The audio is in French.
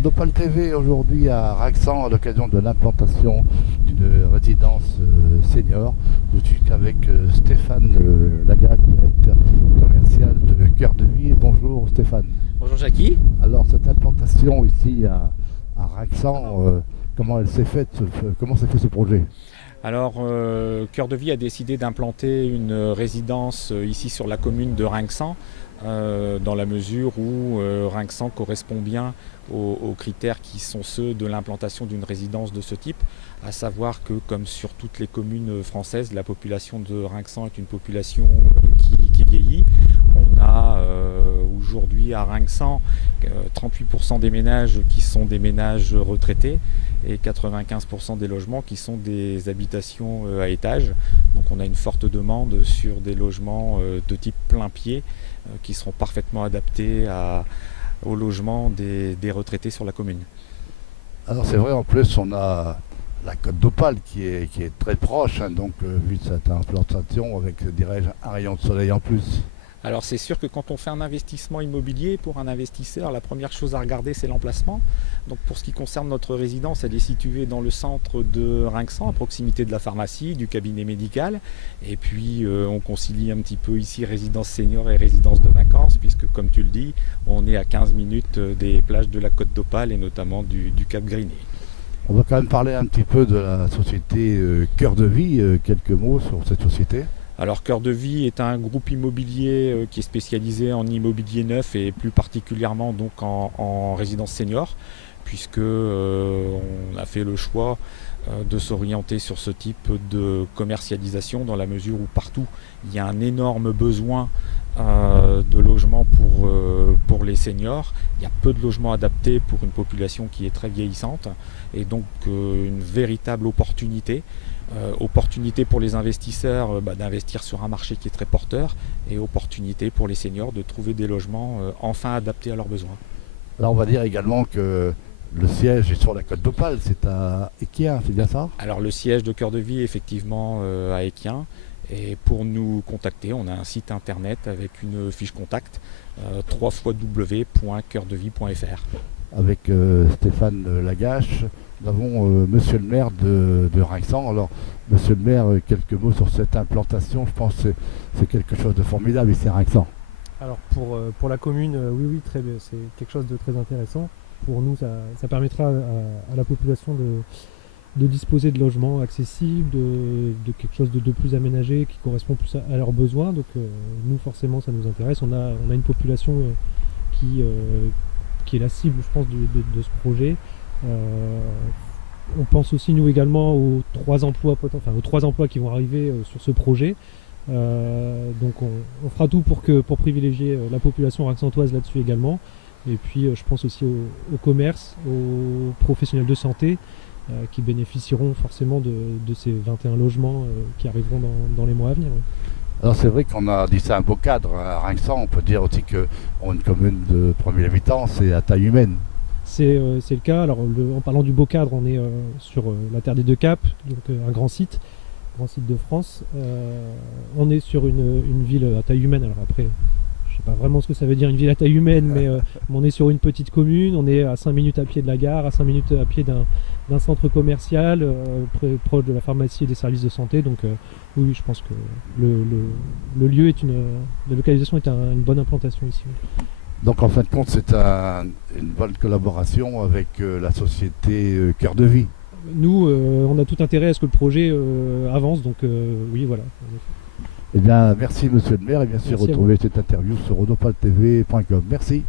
Rodopal TV aujourd'hui à Raxan à l'occasion de l'implantation d'une résidence senior. Je suis avec Stéphane Lagarde, directeur commercial de Cœur de Vie. Bonjour Stéphane. Bonjour Jackie. Alors cette implantation ici à Raxan, comment s'est fait ce projet? Alors, Cœur de Vie a décidé d'implanter une résidence ici sur la commune de Rinxan, dans la mesure où Rinxan correspond bien aux critères qui sont ceux de l'implantation d'une résidence de ce type, à savoir que, comme sur toutes les communes françaises, la population de Rinxan est une population qui vieillit. On a aujourd'hui à Rinxan 38% des ménages qui sont des ménages retraités et 95% des logements qui sont des habitations à étage. Donc on a une forte demande sur des logements de type plein pied qui seront parfaitement adaptés au logement des retraités sur la commune. Alors c'est vrai, en plus on a la côte d'Opale qui est très proche, hein, donc vu cette implantation avec, dirais-je, un rayon de soleil en plus. Alors c'est sûr que quand on fait un investissement immobilier, pour un investisseur, la première chose à regarder c'est l'emplacement. Donc pour ce qui concerne notre résidence, elle est située dans le centre de Rinxan, à proximité de la pharmacie, du cabinet médical. Et puis on concilie un petit peu ici résidence senior et résidence de vacances, puisque comme tu le dis, on est à 15 minutes des plages de la Côte d'Opale et notamment du Cap Griné. On va quand même parler un petit peu de la société Cœur de Vie, quelques mots sur cette société. Alors Cœur de Vie est un groupe immobilier qui est spécialisé en immobilier neuf et plus particulièrement donc en résidence senior, puisque on a fait le choix de s'orienter sur ce type de commercialisation dans la mesure où partout il y a un énorme besoin de logements pour les seniors. Il y a peu de logements adaptés pour une population qui est très vieillissante et donc une véritable opportunité. Opportunité pour les investisseurs d'investir sur un marché qui est très porteur et opportunité pour les seniors de trouver des logements enfin adaptés à leurs besoins. Là on va dire également que le siège est sur la côte d'Opale, c'est à Équien, c'est bien ça? Alors le siège de Cœur de Vie est effectivement à Équien. Et pour nous contacter, on a un site internet avec une fiche contact www.coeurdevie.fr. Avec Stéphane Lagache, nous avons monsieur le maire de Rinxan. Alors monsieur le maire, quelques mots sur cette implantation. Je pense que c'est quelque chose de formidable ici à Rinxan. Alors pour la commune, oui, très bien, c'est quelque chose de très intéressant. Pour nous, ça permettra à la population de disposer de logements accessibles, de quelque chose de plus aménagé qui correspond plus à leurs besoins. Donc nous forcément ça nous intéresse. On a une population qui est la cible, je pense, de ce projet. On pense aussi nous également aux 3 emplois qui vont arriver sur ce projet. Donc on fera tout pour privilégier la population raxantoise là-dessus également. Et puis je pense aussi au commerce, aux professionnels de santé qui bénéficieront forcément de ces 21 logements qui arriveront dans les mois à venir. Oui. Alors c'est vrai qu'on a dit ça un beau cadre à Rinxan. On peut dire aussi qu'on est une commune de 3000 habitants, c'est à taille humaine. C'est le cas. Alors en parlant du beau cadre, on est sur la Terre des Deux Caps, donc un grand site de France. On est sur une ville à taille humaine. Alors après, je ne sais pas vraiment ce que ça veut dire une ville à taille humaine, mais on est sur une petite commune. On est à 5 minutes à pied de la gare, à 5 minutes à pied d'un centre commercial, proche de la pharmacie et des services de santé. Donc oui, je pense que le lieu la localisation est une bonne implantation ici. Oui. Donc en fin de compte, c'est une bonne collaboration avec la société Cœur de Vie. Nous, on a tout intérêt à ce que le projet avance, donc oui, voilà. Eh bien, merci monsieur le maire et bien sûr Merci retrouvez cette interview sur rodopaltv.com. Merci.